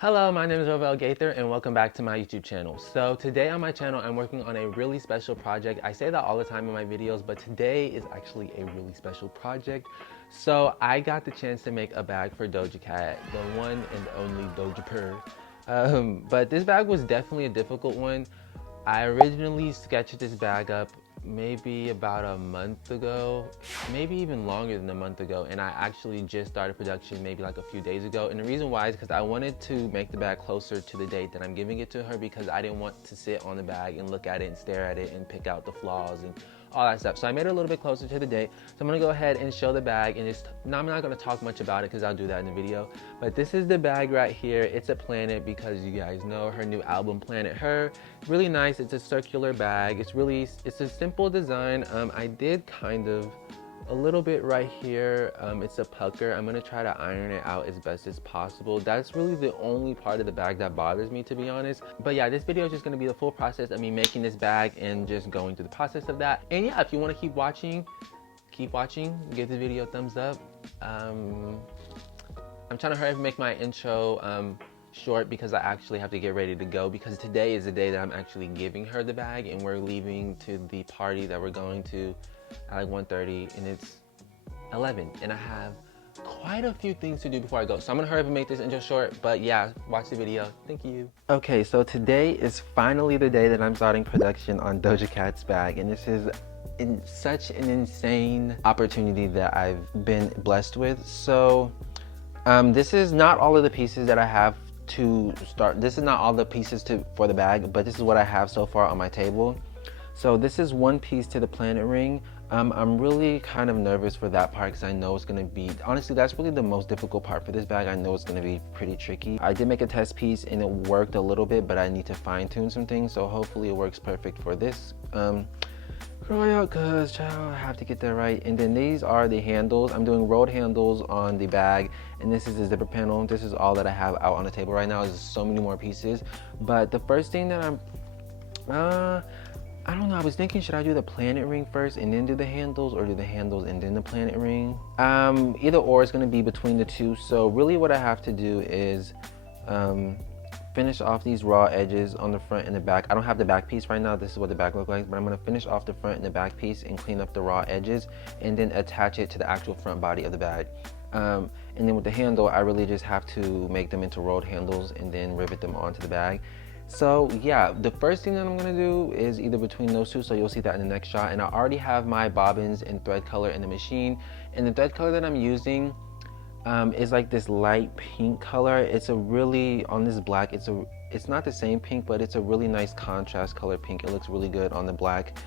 Hello, my name is Rovell Gaither and welcome back to my YouTube channel. So today on my channel, I'm working on a really special project. I say that all the time in my videos, but today is actually a really special project. So I got the chance to make a bag for Doja Cat, the one and only Doja Purr. But this bag was definitely a difficult one. I originally sketched this bag up maybe about a month ago, maybe even longer than a month ago, and I actually just started production maybe like a few days ago. And the reason why is because I wanted to make the bag closer to the date that I'm giving it to her, because I didn't want to sit on the bag and look at it and stare at it and pick out the flaws and all that stuff. So I made it a little bit closer to the date. So I'm gonna go ahead and show the bag, and I'm not gonna talk much about it because I'll do that in the video. But this is the bag right here. It's a Planet, because you guys know her new album Planet Her. Really nice. It's a circular bag. It's a simple design. I did kind of a little bit right here. It's a pucker. I'm gonna try to iron it out as best as possible. That's really the only part of the bag that bothers me, to be honest. But yeah, this video is just gonna be the full process of me making this bag and just going through the process of that. And yeah, if you want to keep watching, give the video a thumbs up. I'm trying to hurry up and make my intro short because I actually have to get ready to go, because today is the day that I'm actually giving her the bag, and we're leaving to the party that we're going to at like 1:30, and it's 11, and I have quite a few things to do before I go. So I'm gonna hurry up and make this intro short, but yeah, watch the video. Thank you. Okay, so today is finally the day that I'm starting production on Doja Cat's bag, and this is such an insane opportunity that I've been blessed with. So this is not all of the pieces that I have to start. This is not all the pieces for the bag, but this is what I have so far on my table. So this is one piece to the planet ring. I'm really kind of nervous for that part because I know it's gonna be, honestly, that's really the most difficult part for this bag. I know it's gonna be pretty tricky. I did make a test piece and it worked a little bit, but I need to fine tune some things. So hopefully it works perfect for this. Cause child, I have to get that right. And then these are the handles. I'm doing rolled handles on the bag, and this is the zipper panel. This is all that I have out on the table right now. There's so many more pieces, but the first thing that I don't know, I was thinking, should I do the planet ring first and then do the handles, or do the handles and then the planet ring? Either or is gonna be between the two. So really what I have to do is finish off these raw edges on the front and the back. I don't have the back piece right now. This is what the back looks like, but I'm gonna finish off the front and the back piece and clean up the raw edges, and then attach it to the actual front body of the bag. And then with the handle, I really just have to make them into rolled handles and then rivet them onto the bag. So yeah, the first thing that I'm gonna do is either between those two, so you'll see that in the next shot. And I already have my bobbins and thread color in the machine, and the thread color that I'm using is like this light pink color. It's a really, on this black, it's not the same pink, but it's a really nice contrast color pink. It looks really good on the black.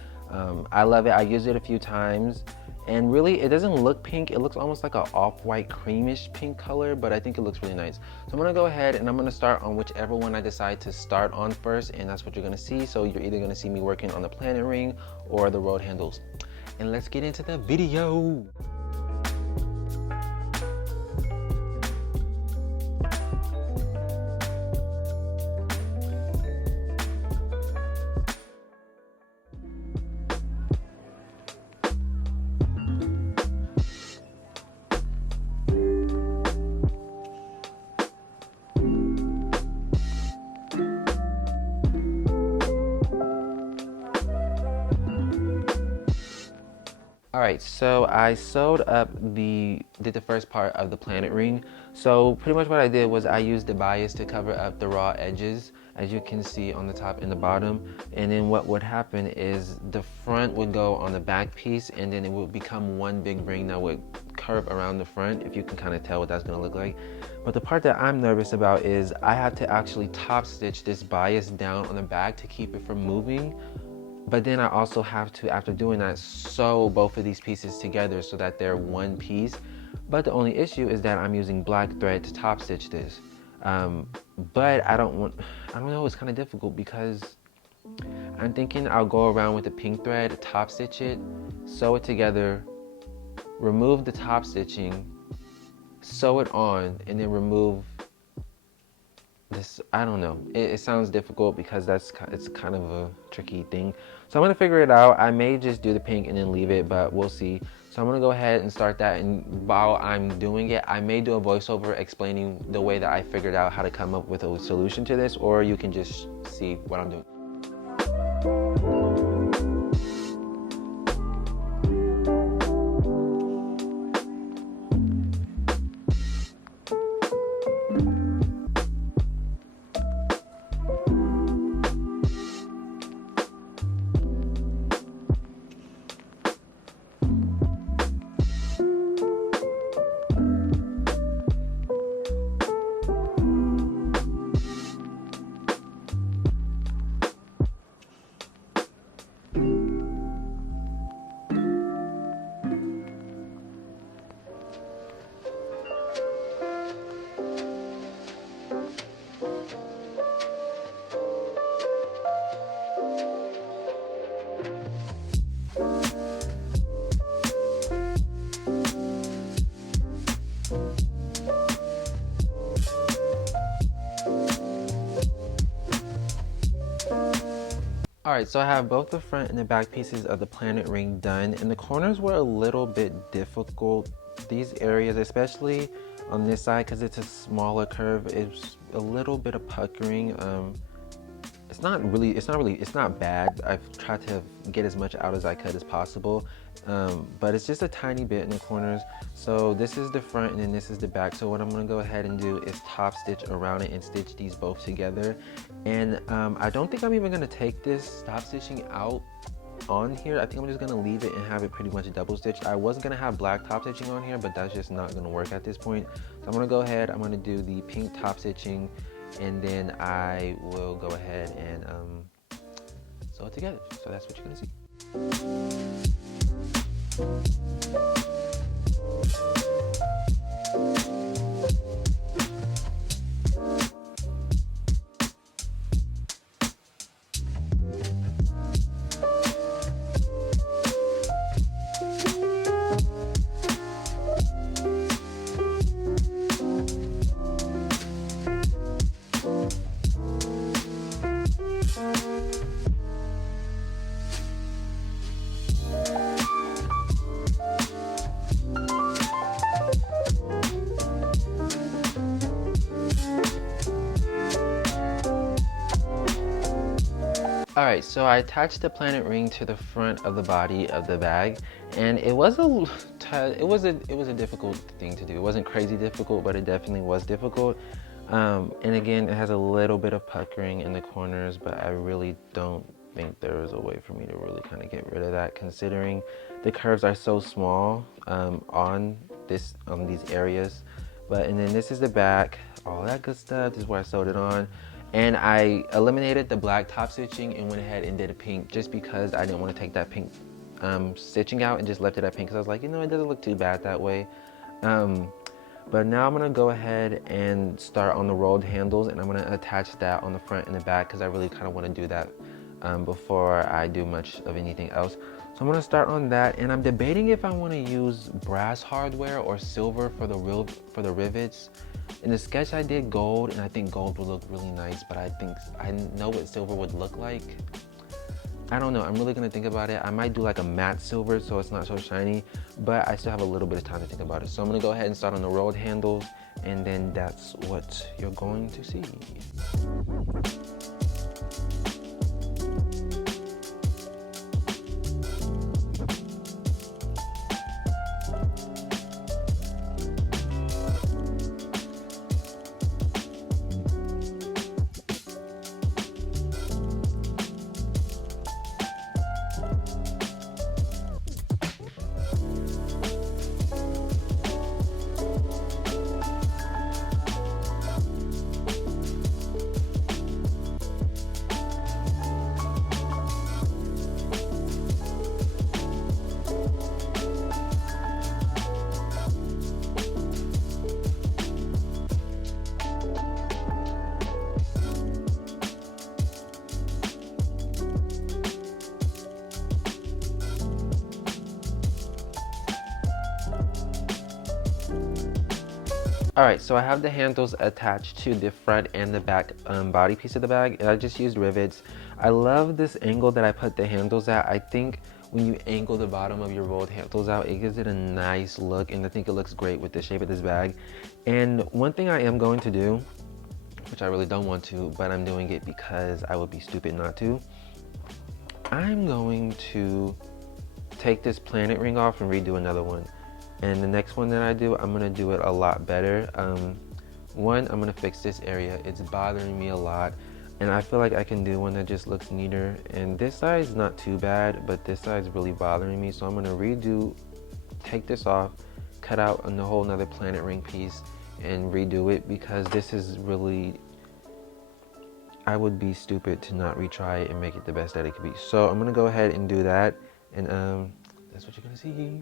I love it. I used it a few times, and really it doesn't look pink. It looks almost like an off-white creamish pink color, but I think it looks really nice. So I'm gonna go ahead and I'm gonna start on whichever one I decide to start on first, and that's what you're gonna see. So you're either gonna see me working on the planet ring or the rolled handles. And let's get into the video. All right, so I sewed up did the first part of the planet ring. So pretty much what I did was I used the bias to cover up the raw edges, as you can see on the top and the bottom. And then what would happen is the front would go on the back piece, and then it would become one big ring that would curve around the front, if you can kind of tell what that's gonna look like. But the part that I'm nervous about is I have to actually top stitch this bias down on the back to keep it from moving. But then I also have to, after doing that, sew both of these pieces together so that they're one piece. But the only issue is that I'm using black thread to top stitch this. But I don't know, it's kind of difficult because I'm thinking I'll go around with the pink thread, top stitch it, sew it together, remove the top stitching, sew it on, and then remove this, I don't know. It sounds difficult because it's kind of a tricky thing. So I'm gonna figure it out. I may just do the pink and then leave it, but we'll see. So I'm gonna go ahead and start that, and while I'm doing it, I may do a voiceover explaining the way that I figured out how to come up with a solution to this, or you can just see what I'm doing. Alright, so I have both the front and the back pieces of the planet ring done, and the corners were a little bit difficult. These areas, especially on this side, because it's a smaller curve, it's a little bit of puckering. It's not bad. I've tried to get as much out as I could as possible, but it's just a tiny bit in the corners. So this is the front and then this is the back. So what I'm gonna go ahead and do is top stitch around it and stitch these both together. And I don't think I'm even gonna take this top stitching out on here. I think I'm just gonna leave it and have it pretty much double stitched. I was gonna have black top stitching on here, but that's just not gonna work at this point. So I'm gonna go ahead, I'm gonna do the pink top stitching, and then I will go ahead and sew it together. So that's what you're gonna see. Alright, so I attached the planet ring to the front of the body of the bag, and it was a difficult thing to do. It wasn't crazy difficult, but it definitely was difficult. And again, it has a little bit of puckering in the corners, but I really don't think there is a way for me to really kind of get rid of that, considering the curves are so small on these areas. And then this is the back, all that good stuff. This is where I sewed it on. And I eliminated the black top stitching and went ahead and did a pink, just because I didn't want to take that pink stitching out and just left it at pink, because I was like, you know, it doesn't look too bad that way. But now I'm gonna go ahead and start on the rolled handles, and I'm gonna attach that on the front and the back, because I really kind of want to do that before I do much of anything else. So I'm gonna start on that, and I'm debating if I want to use brass hardware or silver for the rivets. In the sketch I did gold, and I think gold would look really nice, but I know what silver would look like. I don't know, I'm really gonna think about it. I might do like a matte silver so it's not so shiny, but I still have a little bit of time to think about it. So I'm gonna go ahead and start on the rolled handles, and then that's what you're going to see. All right, so I have the handles attached to the front and the back body piece of the bag, and I just used rivets. I love this angle that I put the handles at. I think when you angle the bottom of your rolled handles out, it gives it a nice look, and I think it looks great with the shape of this bag. And one thing I am going to do, which I really don't want to, but I'm doing it because I would be stupid not to, I'm going to take this planet ring off and redo another one. And the next one that I do, I'm gonna do it a lot better. One, I'm gonna fix this area. It's bothering me a lot. And I feel like I can do one that just looks neater. And this side's not too bad, but this side's really bothering me. So I'm gonna redo, take this off, cut out a whole nother planet ring piece and redo it, because this is really, I would be stupid to not retry it and make it the best that it could be. So I'm gonna go ahead and do that. And that's what you're gonna see.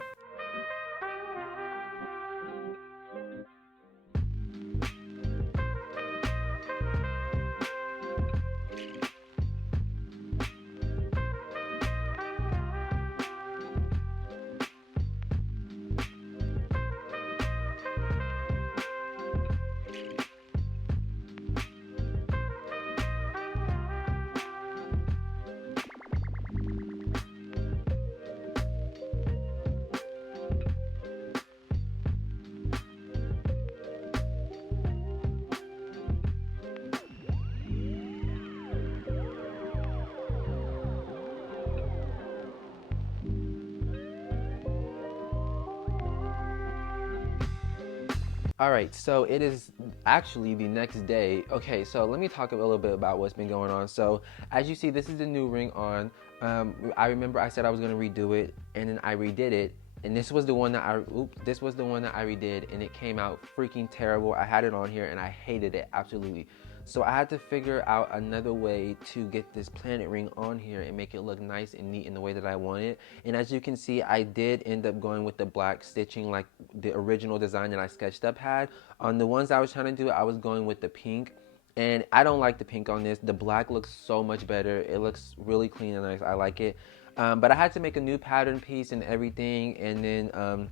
All right, so it is actually the next day. Okay, so let me talk a little bit about what's been going on. So as you see, this is the new ring on. I remember I said I was gonna redo it, and then I redid it. And this was the one that I redid, and it came out freaking terrible. I had it on here and I hated it, absolutely. So I had to figure out another way to get this planet ring on here and make it look nice and neat in the way that I want it. And as you can see, I did end up going with the black stitching like the original design that I sketched up had. On the ones I was trying to do, I was going with the pink. And I don't like the pink on this. The black looks so much better. It looks really clean and nice. I like it. But I had to make a new pattern piece and everything. And then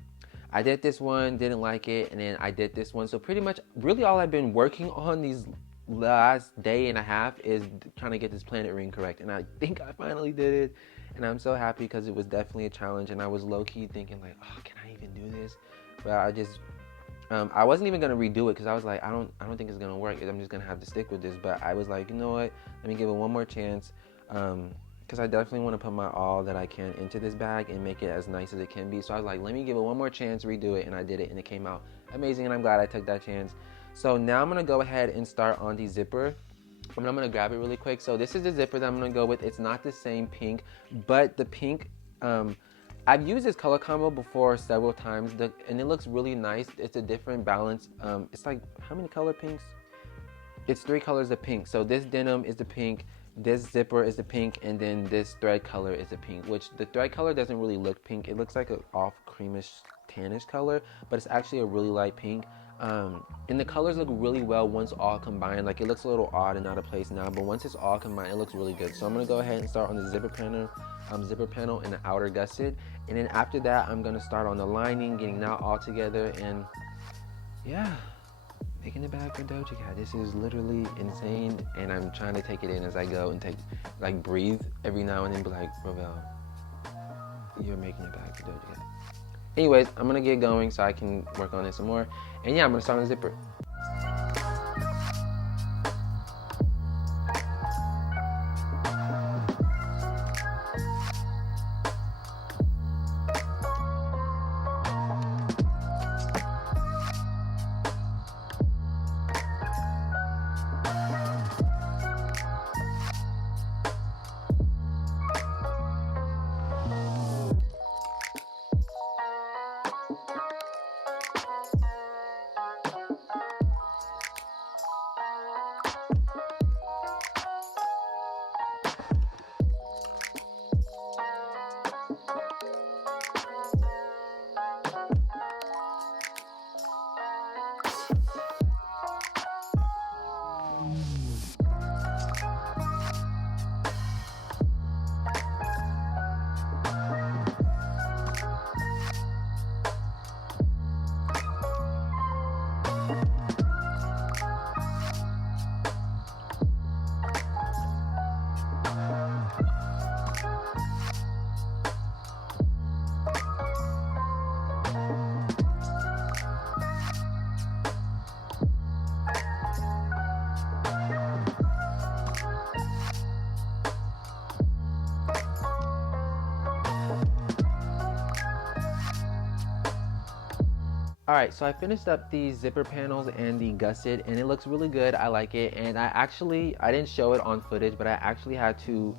I did this one, didn't like it. And then I did this one. So pretty much, really all I've been working on these last day and a half is trying to get this planet ring correct, and I think I finally did it, and I'm so happy because it was definitely a challenge. And I was low-key thinking like, oh, can I even do this? But I just I wasn't even gonna redo it because I was like, I don't think it's gonna work. I'm just gonna have to stick with this. But I was like, you know what, let me give it one more chance, because I definitely want to put my all that I can into this bag and make it as nice as it can be. So I was like, let me give it one more chance, redo it, and I did it, and it came out amazing, and I'm glad I took that chance. So now I'm gonna go ahead and start on the zipper. I'm gonna grab it really quick. So this is the zipper that I'm gonna go with. It's not the same pink, but the pink, I've used this color combo before several times, and it looks really nice. It's a different balance. It's like, how many color pinks? It's 3 colors of pink. So this denim is the pink, this zipper is the pink, and then this thread color is the pink, which the thread color doesn't really look pink. It looks like an off creamish tannish color, but it's actually a really light pink. And the colors look really well once all combined. Like, it looks a little odd and out of place now, but once it's all combined, it looks really good. So I'm gonna go ahead and start on the zipper panel and the outer gusset, and then after that, I'm gonna start on the lining, getting that all together, and yeah, making the bag for Doja Cat. This is literally insane, and I'm trying to take it in as I go and breathe every now and then, be like, Rovell, you're making a bag for Doja Cat. Anyways, I'm gonna get going so I can work on it some more. And yeah, I'm gonna start on the zipper. Alright, so I finished up the zipper panels and the gusset, and it looks really good. I like it, and I didn't show it on footage, but I actually had to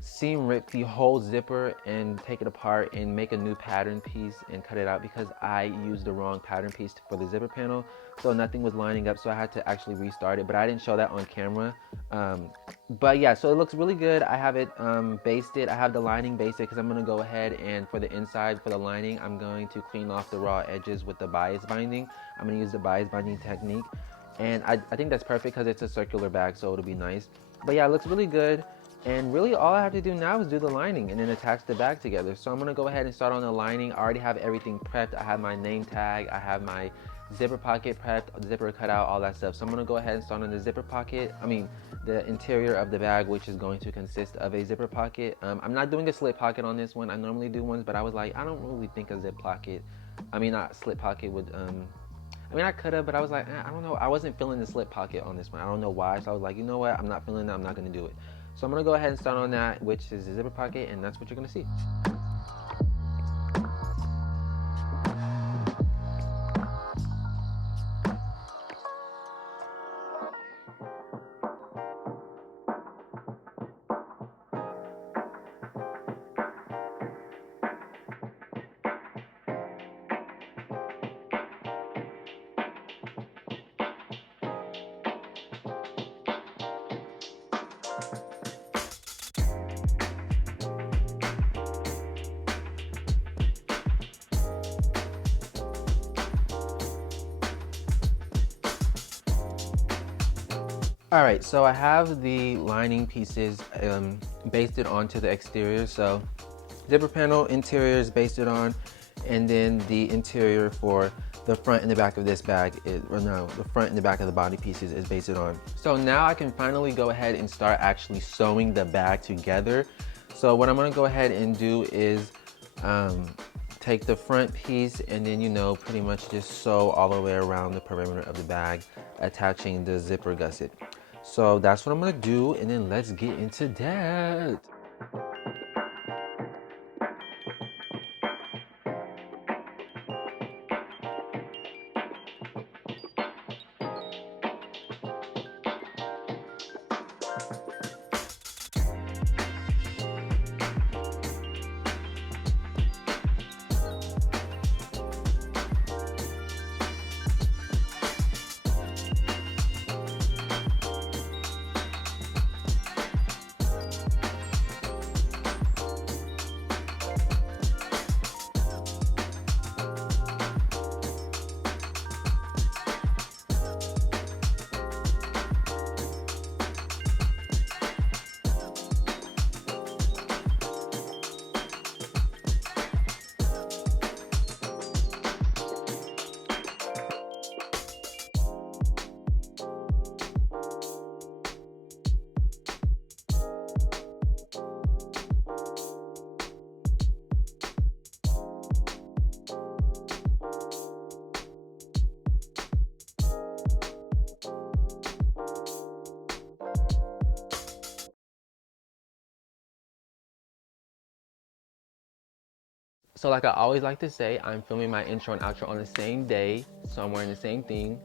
seam rip the whole zipper and take it apart and make a new pattern piece and cut it out because I used the wrong pattern piece for the zipper panel, so nothing was lining up, so I had to actually restart it, but I didn't show that on camera. But yeah, so it looks really good. I have it basted. I have the lining basted because I'm going to go ahead and for the inside, for the lining, I'm going to clean off the raw edges with the bias binding. I'm going to use the bias binding technique, and I think that's perfect because it's a circular bag, so it'll be nice. But yeah, it looks really good. And really all I have to do now is do the lining and then attach the bag together. So I'm gonna go ahead and start on the lining. I already have everything prepped. I have my name tag, I have my zipper pocket prepped, zipper cut out, all that stuff. So I'm gonna go ahead and start on the zipper pocket. The interior of the bag, which is going to consist of a zipper pocket. I'm not doing a slip pocket on this one. I normally do ones, but I was like, I don't really think a zip pocket, not slip pocket would, I could have, but I was like, I don't know. I wasn't feeling the slip pocket on this one. I don't know why. So I was like, you know what? I'm not feeling that. I'm not gonna do it. So I'm gonna go ahead and start on that, which is the zipper pocket, and that's what you're gonna see. All right, so I have the lining pieces basted onto the exterior. So zipper panel interior is basted on, and then the interior for the front and the back of this bag the front and the back of the body pieces is basted on. So now I can finally go ahead and start actually sewing the bag together. So what I'm gonna go ahead and do is take the front piece and then, pretty much just sew all the way around the perimeter of the bag, attaching the zipper gusset. So that's what I'm gonna do, and then let's get into that. So like I always like to say, I'm filming my intro and outro on the same day, so I'm wearing the same thing.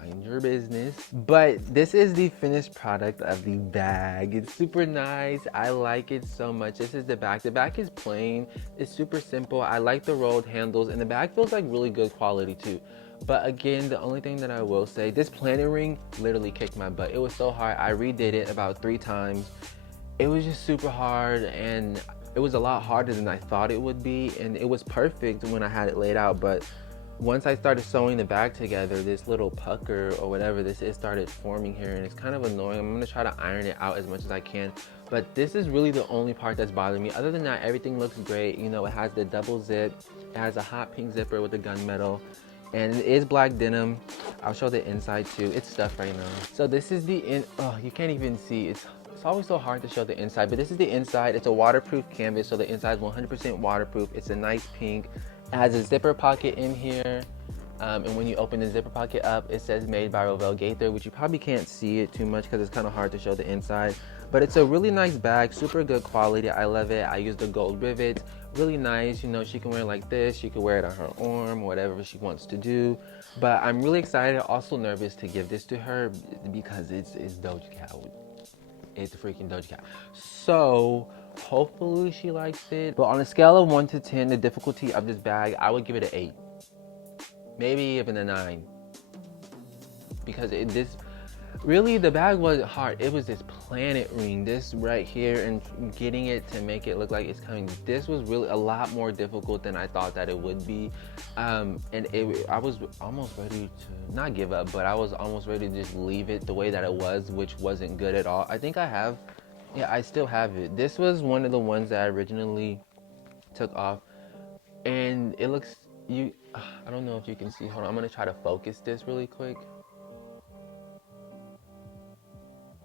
Mind your business. But this is the finished product of the bag. It's super nice. I like it so much. This is the back. The back is plain. It's super simple. I like the rolled handles, and the bag feels like really good quality too. But again, the only thing that I will say, this planning ring literally kicked my butt. It was so hard. I redid it about 3 times. It was just super hard, and it was a lot harder than I thought it would be, and it was perfect when I had it laid out. But once I started sewing the bag together, this little pucker or whatever this is started forming here, and it's kind of annoying. I'm gonna try to iron it out as much as I can, but this is really the only part that's bothering me. Other than that, everything looks great. It has the double zip, it has a hot pink zipper with the gunmetal, and it is black denim. I'll show the inside too. It's stuffed right now. So this is the you can't even see. It's always so hard to show the inside, but this is the inside. It's a waterproof canvas, so the inside is 100% waterproof. It's a nice pink. It has a zipper pocket in here. And when you open the zipper pocket up, it says made by Rovell Gaither, which you probably can't see it too much because it's kind of hard to show the inside. But it's a really nice bag, super good quality. I love it. I use the gold rivets, really nice. You know, she can wear it like this. She can wear it on her arm, whatever she wants to do. But I'm really excited, also nervous to give this to her because it's Doja Cat. It's freaking Doja Cat. So hopefully she likes it. But on a scale of 1 to 10, the difficulty of this bag, I would give it an 8. Maybe even a 9. Because really, the bag wasn't hard. It was this planet ring, this right here, and getting it to make it look like it's coming. This was really a lot more difficult than I thought that it would be. I was almost ready to not give up, but I was almost ready to just leave it the way that it was, which wasn't good at all. I think I still have it. This was one of the ones that I originally took off, and it looks, I don't know if you can see. Hold on, I'm gonna try to focus this really quick.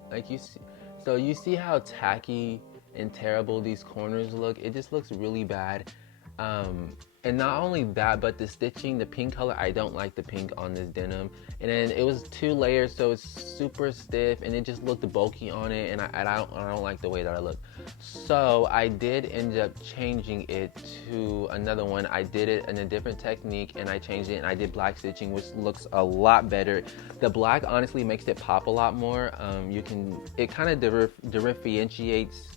Like you see, so you see how tacky and terrible these corners look. It just looks really bad. And not only that, but the stitching, the pink color, I don't like the pink on this denim. And then it was 2 layers, so it's super stiff, and it just looked bulky on it, and I don't like the way that it looked. So I did end up changing it to another one. I did it in a different technique, and I changed it, and I did black stitching, which looks a lot better. The black honestly makes it pop a lot more. It kind of differentiates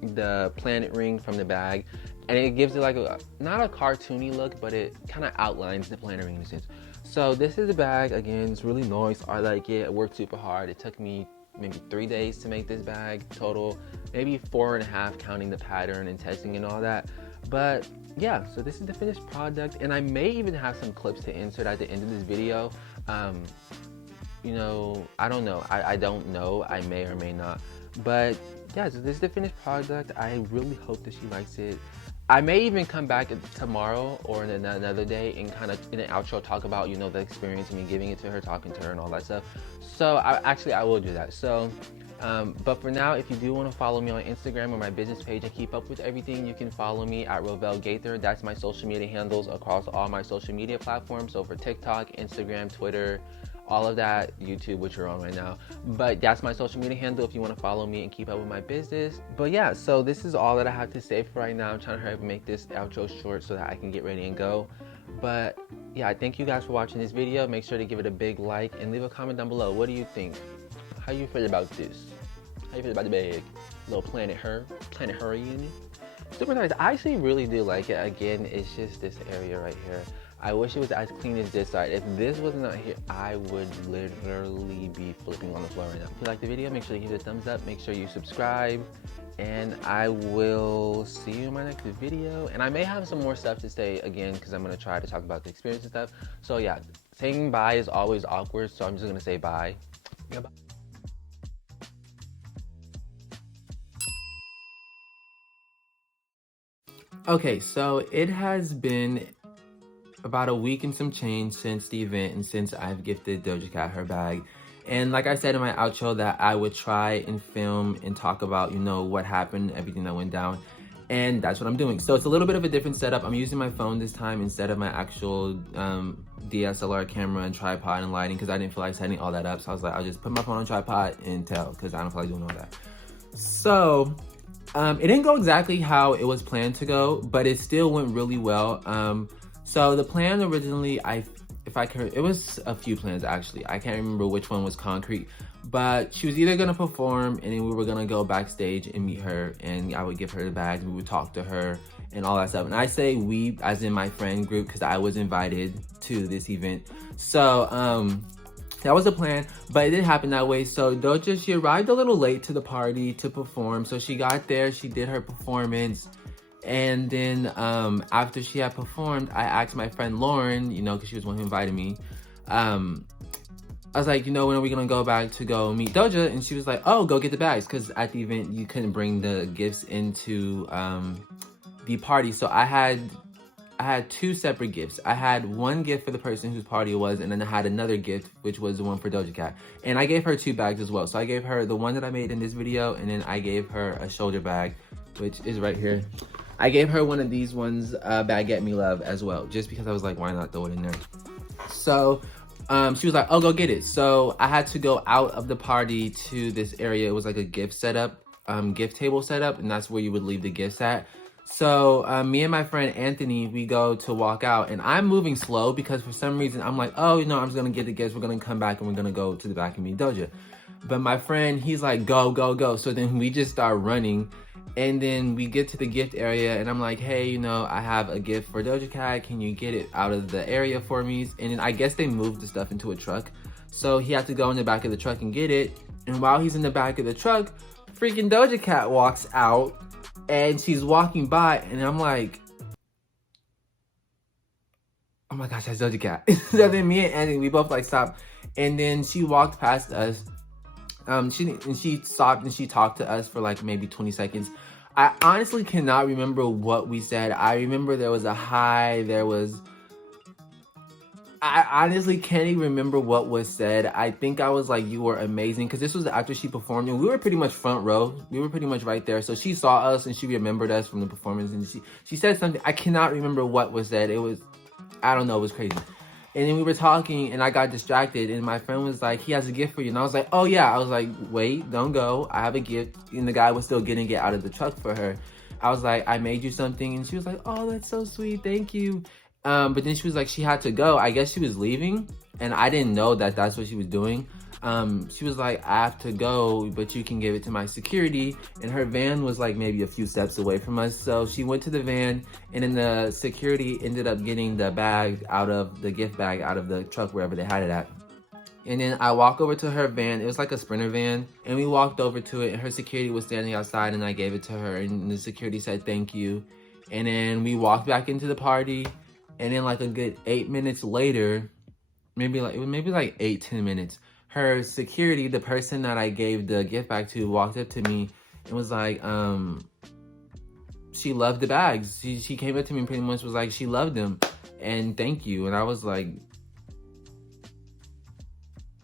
the planet ring from the bag, and it gives it like not a cartoony look, but it kind of outlines the planet ring in a sense. So this is the bag. Again, it's really nice. I like it. I worked super hard. It took me maybe 3 days to make this bag total, maybe 4.5 counting the pattern and testing and all that. But yeah, so this is the finished product, and I may even have some clips to insert at the end of this video. You know, I don't know. I don't know. I may or may not. But yeah, so this is the finished product. I really hope that she likes it. I may even come back tomorrow or in another day and kind of in an outro talk about, you know, the experience of me giving it to her, talking to her and all that stuff. So I will do that. So, but for now, if you do want to follow me on Instagram or my business page and keep up with everything, you can follow me at Rovell Gaither. That's my social media handles across all my social media platforms. So for TikTok, Instagram, Twitter, all of that, YouTube, which you're on right now. But that's my social media handle if you want to follow me and keep up with my business. But yeah, so this is all that I have to say for right now. I'm trying to hurry up and make this outro short so that I can get ready and go. But yeah, I thank you guys for watching this video. Make sure to give it a big like and leave a comment down below. What do you think? How you feel about this? How you feel about the bag? Little planet unit. Super nice. I actually really do like it. Again, it's just this area right here. I wish it was as clean as this side. If this was not here, I would literally be flipping on the floor right now. If you like the video, make sure you give it a thumbs up. Make sure you subscribe. And I will see you in my next video. And I may have some more stuff to say again, because I'm going to try to talk about the experience and stuff. So yeah, saying bye is always awkward. So I'm just going to say bye. Goodbye. Okay, so it has been about a week and some change since the event and since I've gifted Doja Cat her bag. And like I said in my outro that I would try and film and talk about, you know, what happened, everything that went down. And that's what I'm doing. So it's a little bit of a different setup. I'm using my phone this time instead of my actual DSLR camera and tripod and lighting because I didn't feel like setting all that up. So I was like, I'll just put my phone on tripod and tell because I don't feel like doing all that. So it didn't go exactly how it was planned to go, but it still went really well. So the plan originally, it was a few plans actually. I can't remember which one was concrete, but she was either gonna perform and then we were gonna go backstage and meet her and I would give her the bag and we would talk to her and all that stuff. And I say we as in my friend group because I was invited to this event. So that was the plan, but it didn't happen that way. So Doja, she arrived a little late to the party to perform. So she got there, she did her performance. And then after she had performed, I asked my friend Lauren, you know, because she was the one who invited me. I was like, you know, when are we gonna go back to go meet Doja? And she was like, oh, go get the bags. Because at the event, you couldn't bring the gifts into the party. So I had 2 separate gifts. I had one gift for the person whose party it was, and then I had another gift, which was the one for Doja Cat. And I gave her 2 bags as well. So I gave her the one that I made in this video, and then I gave her a shoulder bag, which is right here. I gave her one of these ones, Baguette Me Love, as well, just because I was like, why not throw it in there? So she was like, oh, go get it. So I had to go out of the party to this area. It was like a gift setup, gift table setup, and that's where you would leave the gifts at. So me and my friend Anthony, we go to walk out, and I'm moving slow because for some reason I'm like, oh, I'm just gonna get the gifts. We're gonna come back and we're gonna go to the back and meet Doja. But my friend, he's like, go, go, go. So then we just start running. And then we get to the gift area and I'm like, hey, I have a gift for Doja Cat. Can you get it out of the area for me? And then I guess they moved the stuff into a truck. So he had to go in the back of the truck and get it. And while he's in the back of the truck, freaking Doja Cat walks out and she's walking by and I'm like, oh my gosh, that's Doja Cat. So then me and Andy, we both like stopped. And then she walked past us. She stopped and she talked to us for like maybe 20 seconds. I honestly cannot remember what we said. I remember there was a hi, I honestly can't even remember what was said. I think I was like, you were amazing, because this was after she performed and we were pretty much front row. We were pretty much right there. So she saw us and she remembered us from the performance and she said something. I cannot remember what was said. It was, I don't know, it was crazy. And then we were talking and I got distracted and my friend was like, he has a gift for you. And I was like, oh yeah. I was like, wait, don't go. I have a gift. And the guy was still getting it out of the truck for her. I was like, I made you something. And she was like, oh, that's so sweet. Thank you. But then she was like, she had to go. I guess she was leaving. And I didn't know that that's what she was doing. She was like, I have to go, but you can give it to my security. And her van was like maybe a few steps away from us. So she went to the van and then the security ended up getting the gift bag out of the truck, wherever they had it at. And then I walk over to her van. It was like a Sprinter van. And we walked over to it and her security was standing outside and I gave it to her. And the security said, thank you. And then we walked back into the party. And then like a good 8 minutes later, maybe like 8-10 minutes, her security, the person that I gave the gift bag to, walked up to me and was like, she loved the bags. She came up to me and pretty much was like, she loved them and thank you. And I was like,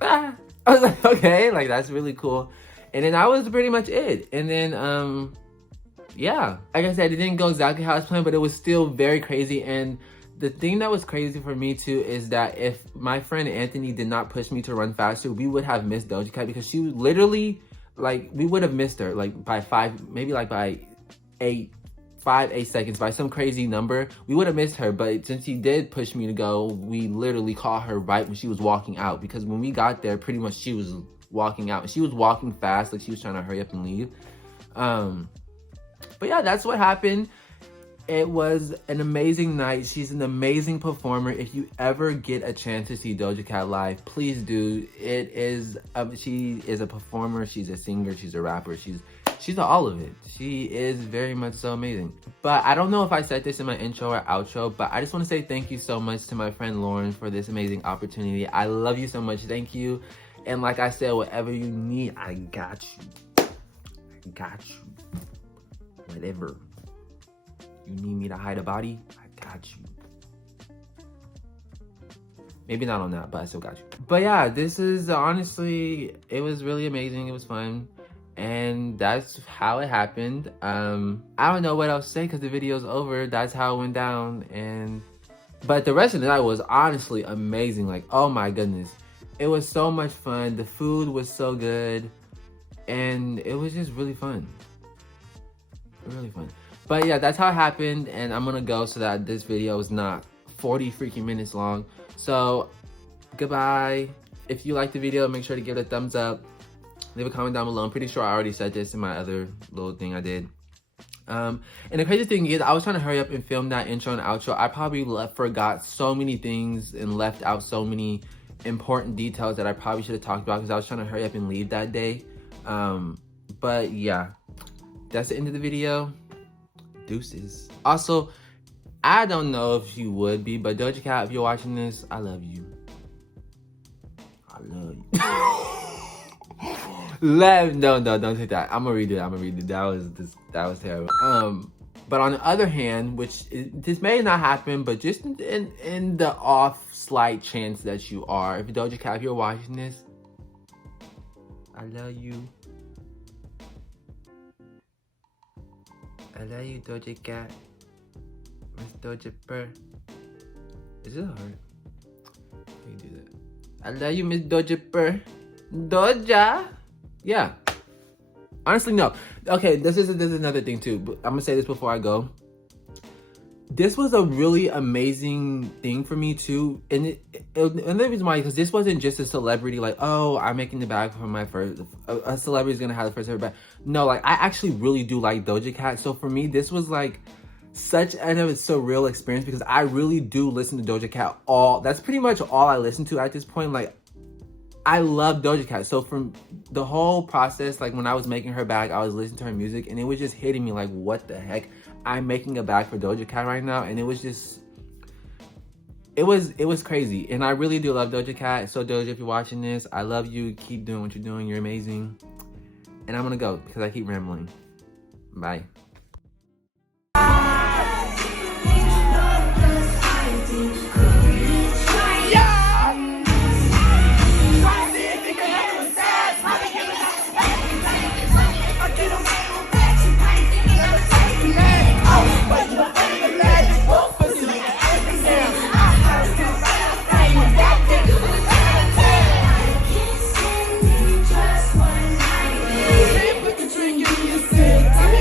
I was like, okay, like that's really cool. And then that was pretty much it. And then, yeah, like I said, it didn't go exactly how I was planned, but it was still very crazy. And the thing that was crazy for me too is that if my friend Anthony did not push me to run faster, we would have missed Doja Cat, because she literally, like, we would have missed her like by 5, maybe like by 8 seconds, by some crazy number. We would have missed her, but since he did push me to go, we literally caught her right when she was walking out, because when we got there, pretty much she was walking out. She was walking fast, like she was trying to hurry up and leave. But yeah, that's what happened. It was an amazing night. She's an amazing performer. If you ever get a chance to see Doja Cat live, please do. It is, she is a performer, she's a singer, she's a rapper, she's all of it. She is very much so amazing. But I don't know if I said this in my intro or outro, but I just want to say thank you so much to my friend Lauren for this amazing opportunity. I love you so much. Thank you. And like I said, whatever you need, I got you. I got you. Whatever you need me to hide a body, I got you. Maybe not on that, but I still got you. But yeah, this is honestly, it was really amazing. It was fun. And that's how it happened. I don't know what else to say because the video's over. That's how it went down. But the rest of the night was honestly amazing. Like, oh my goodness. It was so much fun. The food was so good. And it was just really fun. Really fun. But yeah, that's how it happened, and I'm gonna go so that this video is not 40 freaking minutes long. So, goodbye. If you liked the video, make sure to give it a thumbs up. Leave a comment down below. I'm pretty sure I already said this in my other little thing I did. And the crazy thing is, I was trying to hurry up and film that intro and outro. I probably forgot so many things and left out so many important details that I probably should have talked about because I was trying to hurry up and leave that day. But yeah, that's the end of the video. Deuces. Also, I don't know if you would be, but Doja Cat, if you're watching this, I love you. I love you. No, don't take that. I'm gonna read it. That was terrible. But on the other hand, this may not happen, but just in the off slight chance that you are, if Doja Cat, if you're watching this, I love you. I love you, Doja Cat. Miss Doja Purr. Is it a heart? I love you, Miss Doja. Doja. Yeah. Honestly, no. Okay, this is another thing too. But I'm gonna say this before I go. This was a really amazing thing for me too, and another reason why, because this wasn't just a celebrity like, oh, I'm making the bag for my first. A celebrity is gonna have the first ever bag. No, like I actually really do like Doja Cat. So for me, this was like such a surreal experience because I really do listen to Doja Cat that's pretty much all I listen to at this point. Like I love Doja Cat. So from the whole process, like when I was making her bag, I was listening to her music and it was just hitting me like, what the heck? I'm making a bag for Doja Cat right now. And it was just, it was crazy. And I really do love Doja Cat. So Doja, if you're watching this, I love you. Keep doing what you're doing. You're amazing. And I'm gonna go because I keep rambling. Bye.